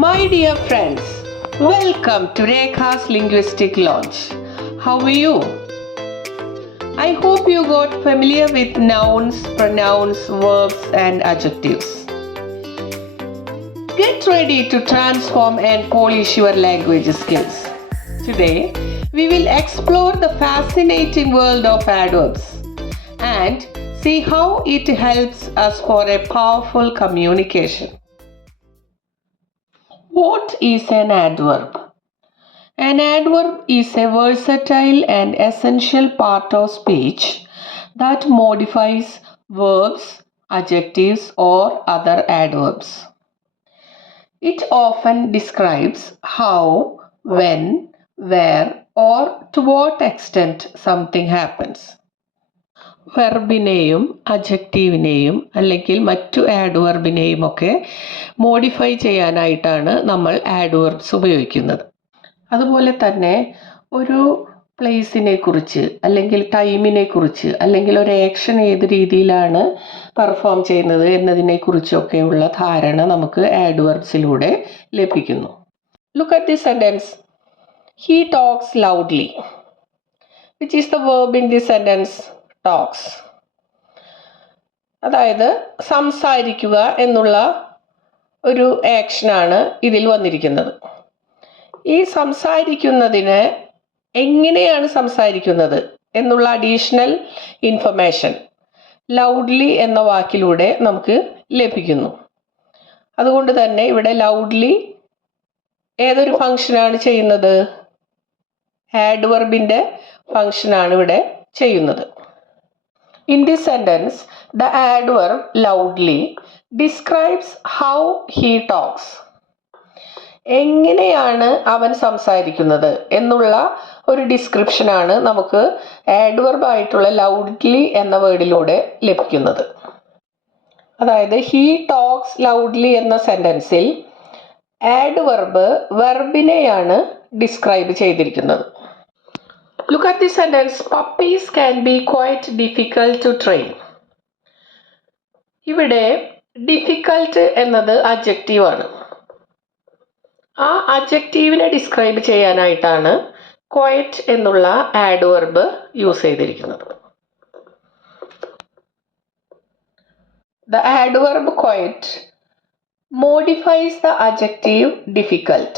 My dear friends, welcome to Rekha's Linguistic Launch. How are you? I hope you got familiar with nouns, pronouns, verbs and adjectives. Get ready to transform and polish your language skills. Today, we will explore the fascinating world of adverbs and see how it helps us for a powerful communication. What is an adverb? An adverb is a versatile and essential part of speech that modifies verbs, adjectives, or other adverbs. It often describes how, when, where, or to what extent something happens. വെർബിനെയും അഡ്ജക്റ്റീവിനെയും അല്ലെങ്കിൽ മറ്റു ആഡ്വർബിനെയും ഒക്കെ മോഡിഫൈ ചെയ്യാനായിട്ടാണ് നമ്മൾ ആഡ്വർബ്സ് ഉപയോഗിക്കുന്നത്. അതുപോലെ തന്നെ ഒരു പ്ലേസിനെ കുറിച്ച് അല്ലെങ്കിൽ ടൈമിനെ കുറിച്ച് അല്ലെങ്കിൽ ഒരു ആക്ഷൻ ഏത് രീതിയിലാണ് പെർഫോം ചെയ്യുന്നത് എന്നതിനെ കുറിച്ചൊക്കെയുള്ള ധാരണ നമുക്ക് ആഡ്വർബ്സിലൂടെ ലഭിക്കുന്നു. Look at the sentence. He talks loudly. Which is the verb in the sentence? Talks. അതായത് സംസാരിക്കുക എന്നുള്ള ഒരു ആക്ഷനാണ് ഇതിൽ വന്നിരിക്കുന്നത്. ഈ സംസാരിക്കുന്നതിന് എങ്ങനെയാണ് സംസാരിക്കുന്നത് എന്നുള്ള അഡീഷണൽ ഇൻഫർമേഷൻ ലൗഡ്ലി എന്ന വാക്കിലൂടെ നമുക്ക് ലഭിക്കുന്നു. അതുകൊണ്ട് തന്നെ ഇവിടെ ലൗഡ്ലി ഏതൊരു ഫങ്ഷനാണ് ചെയ്യുന്നത്? ആഡ്വർബിൻ്റെ ഫങ്ഷനാണ് ഇവിടെ ചെയ്യുന്നത്. In this sentence, the adverb loudly describes how he talks. എങ്ങനെയാണ് അവൻ സംസാരിക്കുന്നത് എന്നുള്ള ഒരു ഡിസ്ക്രിപ്ഷനാണ് നമുക്ക് ആഡ്വർബ് ആയിട്ടുള്ള ലൗഡ്ലി എന്ന വേർഡിലൂടെ ലഭിക്കുന്നത്. അതായത് ഹി ടോക്സ് ലൗഡ്ലി എന്ന സെൻറ്റൻസിൽ ആഡ്വർബ് വെർബിനെയാണ് ഡിസ്ക്രൈബ് ചെയ്തിരിക്കുന്നത്. Look at this sentence. Puppies can be quite difficult to train. ഇവിടെ ഡിഫിക്കൽട്ട് എന്നത് അഡ്ജക്റ്റീവ് ആണ്. ആ അഡ്ജക്റ്റീവിനെ ഡിസ്ക്രൈബ് ചെയ്യാനായിട്ടാണ് ക്വയറ്റ് എന്നുള്ള ആഡ്വർബ് യൂസ് ചെയ്തിരിക്കുന്നത്. The adverb quiet modifies the adjective difficult.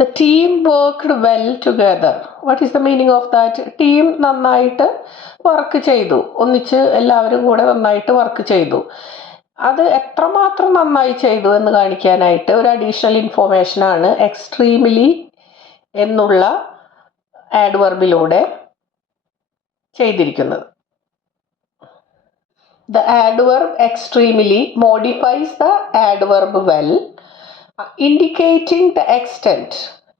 The team worked well together. What is the meaning of that? Team നന്നായിട്ട് വർക്ക് ചെയ്തു, ഒന്നിച്ച് എല്ലാവരും കൂടെ നന്നായിട്ട് വർക്ക് ചെയ്തു. അത് എത്രമാത്രം നന്നായി ചെയ്തു എന്ന് കാണിക്കാനായിട്ട് ഒരു അഡീഷണൽ ഇൻഫോർമേഷനാണ് എക്സ്ട്രീംലി എന്നുള്ള ആഡ്വർബിലൂടെ ചെയ്തിരിക്കുന്നത്. The adverb extremely modifies the adverb well, indicating the extent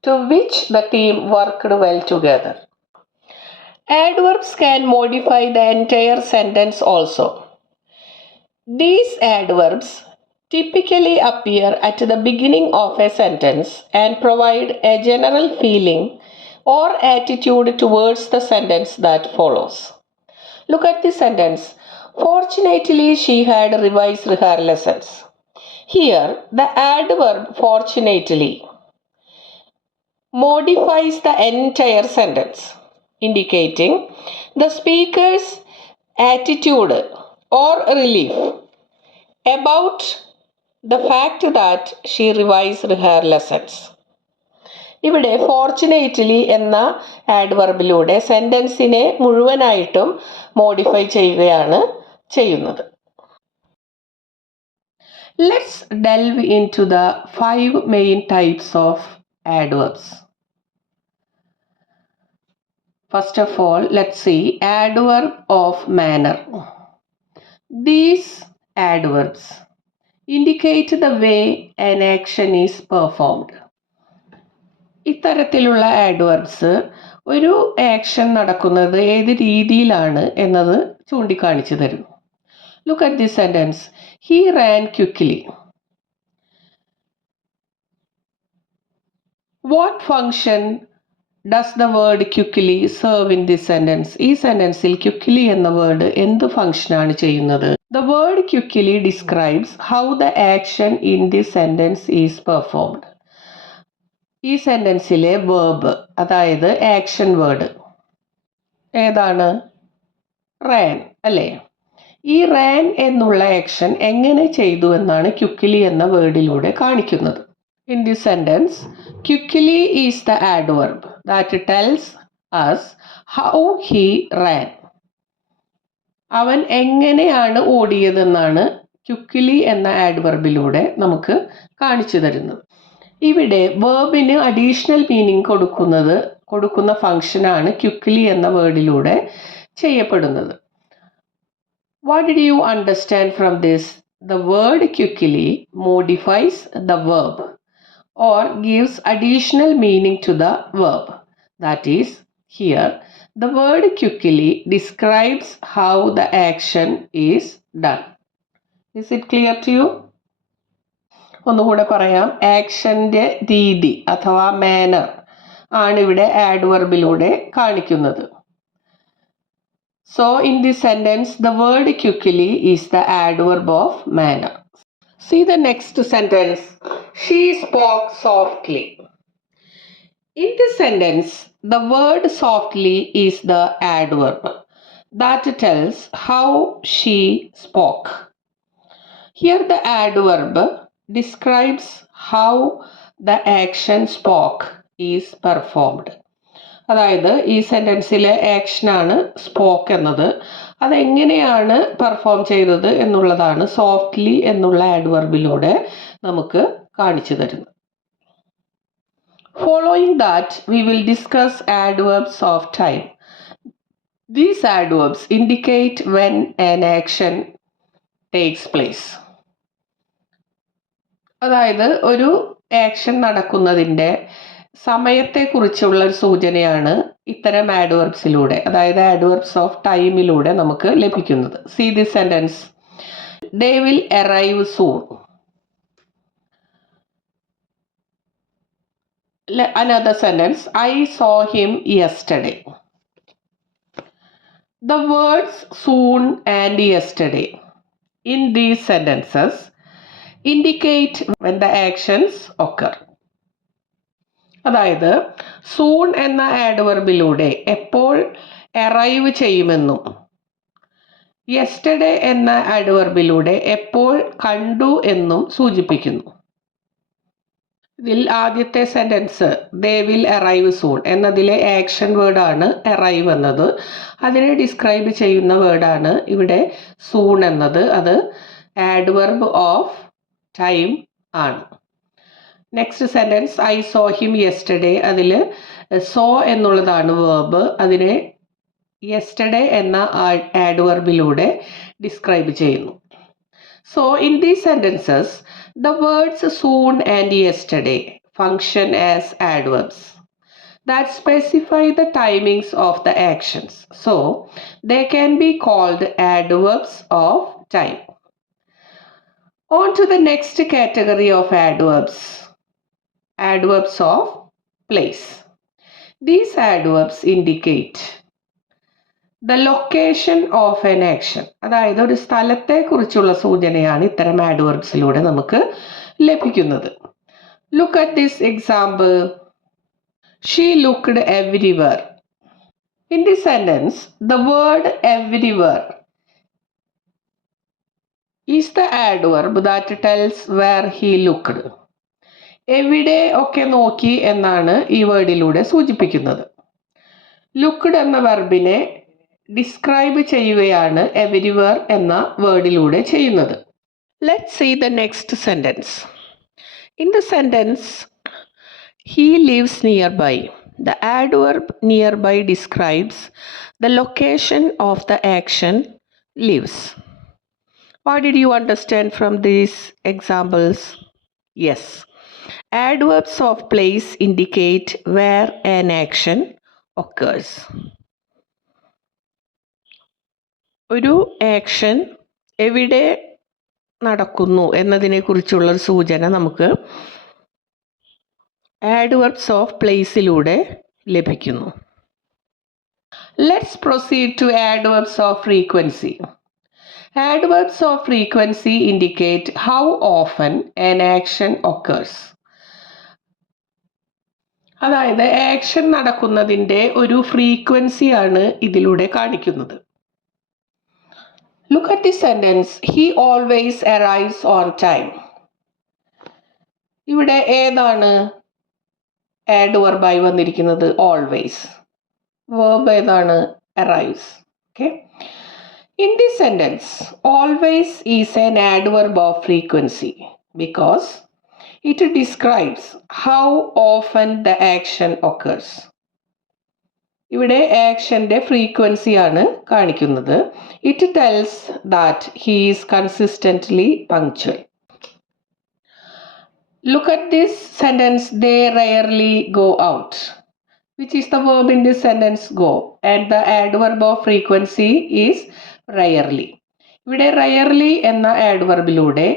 to which the team worked well together. Adverbs can modify the entire sentence also. These adverbs typically appear at the beginning of a sentence and provide a general feeling or attitude towards the sentence that follows. Look at the sentence. Fortunately, she had revised her lessons. Here, the adverb fortunately modifies the entire sentence, indicating the speaker's attitude or relief about the fact that she revised her lessons. ഇവിടെ ഫോർച്ചുനേറ്റ്ലി എന്ന ആഡ്വർബിലൂടെ സെൻറ്റൻസിനെ മുഴുവനായിട്ടും മോഡിഫൈ ചെയ്യുകയാണ് ചെയ്യുന്നത്. Let's delve into the 5 main types of adverbs. First of all, let's see adverb of manner. These adverbs indicate the way an action is performed. ഇത്തരത്തിലുള്ള ആഡ്വർബ്സ് ഒരു ആക്ഷൻ നടക്കുന്നത് ഏത് രീതിയിലാണ് എന്നത് ചൂണ്ടിക്കാണിച്ചു തരും. Look at this sentence. He ran quickly. What function does the word quickly serve in this sentence? ഈ സെൻറ്റൻസിൽ quickly എന്ന വേർഡ് എന്ത് ഫങ്ഷനാണ് ചെയ്യുന്നത്? The word quickly describes how the action in this sentence is performed. ഈ സെൻറ്റൻസിലെ വേർബ് അതായത് ആക്ഷൻ വേർഡ് ഏതാണ്? റാൻ അല്ലേ? ഈ റാൻ എന്നുള്ള ആക്ഷൻ എങ്ങനെ ചെയ്തു എന്നാണ് ക്വിക്ക്ലി എന്ന വേർഡിലൂടെ കാണിക്കുന്നത്. In this sentence quickly is the adverb that tells us how he ran. അവൻ എങ്ങനെയാണ് ഓടിയതെന്നാണ് ക്വിക്ക്ലി എന്ന ആഡ്വർബിലൂടെ നമുക്ക് കാണിച്ചു തരുന്നത്. ഇവിടെ വേർബിന് അഡീഷണൽ മീനിങ് കൊടുക്കുന്ന ഫംഗ്ഷനാണ് ക്വിക്ക്ലി എന്ന വേർഡിലൂടെ ചെയ്യപ്പെടുന്നത്. What did you understand from this? The word quickly modifies the verb or gives additional meaning to the verb. That is, here the word quickly describes how the action is done. Is it clear to you? ഒന്നുകൂടെ പറയാം. ആക്ഷൻ്റെ രീതി അഥവാ മാനർ ആണ് ഇവിടെ ആഡ്വർബിലൂടെ കാണിക്കുന്നത്. So in this sentence the word quickly is the adverb of manner. See the next sentence. She spoke softly. In this sentence the word softly is the adverb that tells how she spoke. Here the adverb describes how the action spoke is performed. അതായത് ഈ സെൻറ്റൻസിലെ ആക്ഷനാണ് സ്പോക്ക് എന്നത്. അതെങ്ങനെയാണ് പെർഫോം ചെയ്തത് എന്നുള്ളതാണ് സോഫ്റ്റ്ലി എന്നുള്ള ആഡ്വർബിലൂടെ നമുക്ക് കാണിച്ചു തരുന്നത്. Following that, we will discuss adverbs of time. These adverbs indicate when an action takes place. അതായത് ഒരു ആക്ഷൻ നടക്കുന്നതിൻ്റെ സമയത്തെക്കുറിച്ചുള്ള ഒരു സൂചനയാണ് ഇത്തരം ആഡ്വർബ്സിലൂടെ അതായത് ആഡ്വർബ്സ് ഓഫ് ടൈമിലൂടെ നമുക്ക് ലഭിക്കുന്നത്. See this sentence. They will arrive soon. Another sentence. I saw him yesterday. The words soon and yesterday in these sentences indicate when the actions occur. അതായത് സൂൺ എന്ന ആഡ്വർബിലൂടെ എപ്പോൾ അറൈവ് ചെയ്യുമെന്നും യെസ്റ്റർഡേ എന്ന ആഡ്വർബിലൂടെ എപ്പോൾ കണ്ടു എന്നും സൂചിപ്പിക്കുന്നു. ഇതിൽ ആദ്യത്തെ sentence they will arrive soon എന്നതിലെ ആക്ഷൻ വേർഡാണ് അറൈവ് എന്നത്. അതിനെ ഡിസ്ക്രൈബ് ചെയ്യുന്ന വേർഡാണ് ഇവിടെ സൂൺ എന്നത്. അത് ആഡ്വർബ് ഓഫ് ടൈം ആണ്. Next sentence I saw him yesterday. അതിൽ സോ എന്നുള്ളതാണ് വേർബ്. അതിനെ യെസ്റ്റർഡേ എന്ന ആഡ്വർബിലൂടെ ഡിസ്ക്രൈബ് ചെയ്യുന്നു. So in these sentences the words soon and yesterday function as adverbs that specify the timings of the actions. So they can be called adverbs of time. On to the next category of adverbs. Adverbs of place. These adverbs indicate the location of an action. അതായത് ഒരു സ്ഥലത്തെക്കുറിച്ചുള്ള സൂചനയാണ് ഇത്തരം ആഡ്വർബ്സിലൂടെ നമുക്ക് ലഭിക്കുന്നത്. Look at this example. She looked everywhere. In this sentence, the word everywhere is the adverb that tells where he looked. എവിടെ ഒക്കെ നോക്കി എന്നാണ് ഈ വേർഡിലൂടെ സൂചിപ്പിക്കുന്നത്. ലുക്ക്ഡ് എന്ന വെർബിനെ ഡിസ്ക്രൈബ് ചെയ്യുകയാണ് എവരിവെയർ എന്ന വേർഡിലൂടെ ചെയ്യുന്നത്. Let's see the next sentence. In the sentence he lives nearby. The adverb nearby describes the location of the action lives. What did you understand from these examples? Yes, adverbs of place indicate where an action occurs. ഒരു action എവിടെ നടക്കുന്നു എന്നതിനെക്കുറിച്ചുള്ള ഒരു സൂചന നമുക്ക് ആഡ്വർബ്സ് of പ്ലേസിലൂടെ ലഭിക്കുന്നു. Let's proceed to adverbs of frequency. Adverbs of frequency indicate how often an action occurs. അതായത് ആക്ഷൻ നടക്കുന്നതിൻ്റെ ഒരു ഫ്രീക്വൻസിയാണ് ഇതിലൂടെ കാണിക്കുന്നത്. Look at the sentence, he always arrives on time. ഇവിടെ ഏതാണ് adverb ആയി വന്നിരിക്കുന്നത്? always. verb ഏതാണ്? arrives. Okay. In this sentence, always is an adverb of frequency because it describes how often the action occurs. ഇവിടെ ആക്ഷൻ്റെ ഫ്രീക്വൻസി ആണ് കാണിക്കുന്നത്. It tells that he is consistently punctual. Look at this sentence, they rarely go out. Which is the verb in this sentence? Go. And the adverb of frequency is rarely. ഇവിടെ റയർലി എന്ന ആഡ്വർബിലൂടെ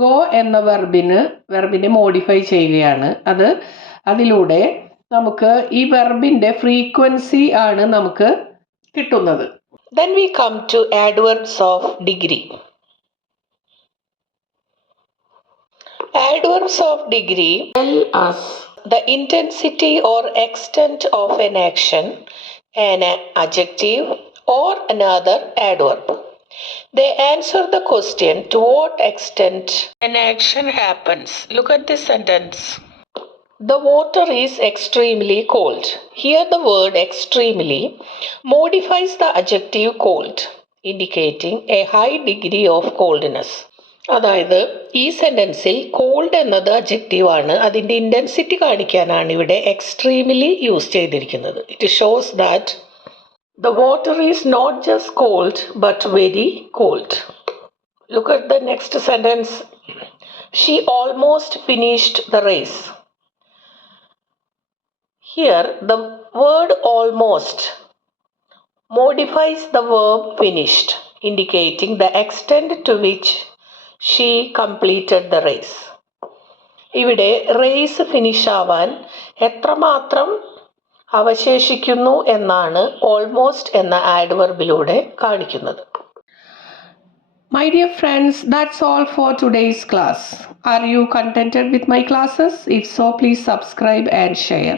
ഗോ എന്ന വെർബിനെ മോഡിഫൈ ചെയ്യുകയാണ്. അതിലൂടെ നമുക്ക് ഈ വെർബിൻ്റെ ഫ്രീക്വൻസി ആണ് നമുക്ക് കിട്ടുന്നത്. Then we come to adverbs of degree. Adverbs of degree tell us the intensity or extent of an action, an adjective or another adverb. They answer the question to what extent an action happens. Look at this sentence. The water is extremely cold. Here the word extremely modifies the adjective cold, indicating a high degree of coldness. അതായത് ഈ സെൻറ്റൻസിൽ കോൾഡ് എന്നത് അഡ്ജക്റ്റീവ് ആണ്. അതിൻ്റെ ഇൻറ്റൻസിറ്റി കാണിക്കാനാണ് ഇവിടെ extremely use ചെയ്തിരിക്കുന്നത്. It shows that the water is not just cold but very cold. Look at the next sentence. She almost finished the race. Here the word almost modifies the verb finished, indicating the extent to which she completed the race. ഇവിടെ raise finish ആവാൻ എത്രമാത്രം അവശേഷിക്കുന്നു എന്നാണ് ഓൾമോസ്റ്റ് എന്ന ആഡ്വർബിലൂടെ കാണിക്കുന്നത്. My dear friends, that's all for today's class. Are you contented with my classes? If so, please subscribe and share.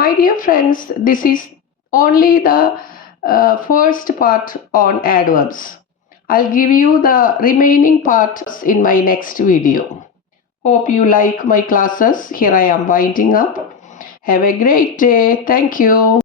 My dear friends, this is only the first part on adverbs. I'll give you the remaining parts in my next video. Hope you like my classes. Here I am winding up. Have a great day. Thank you.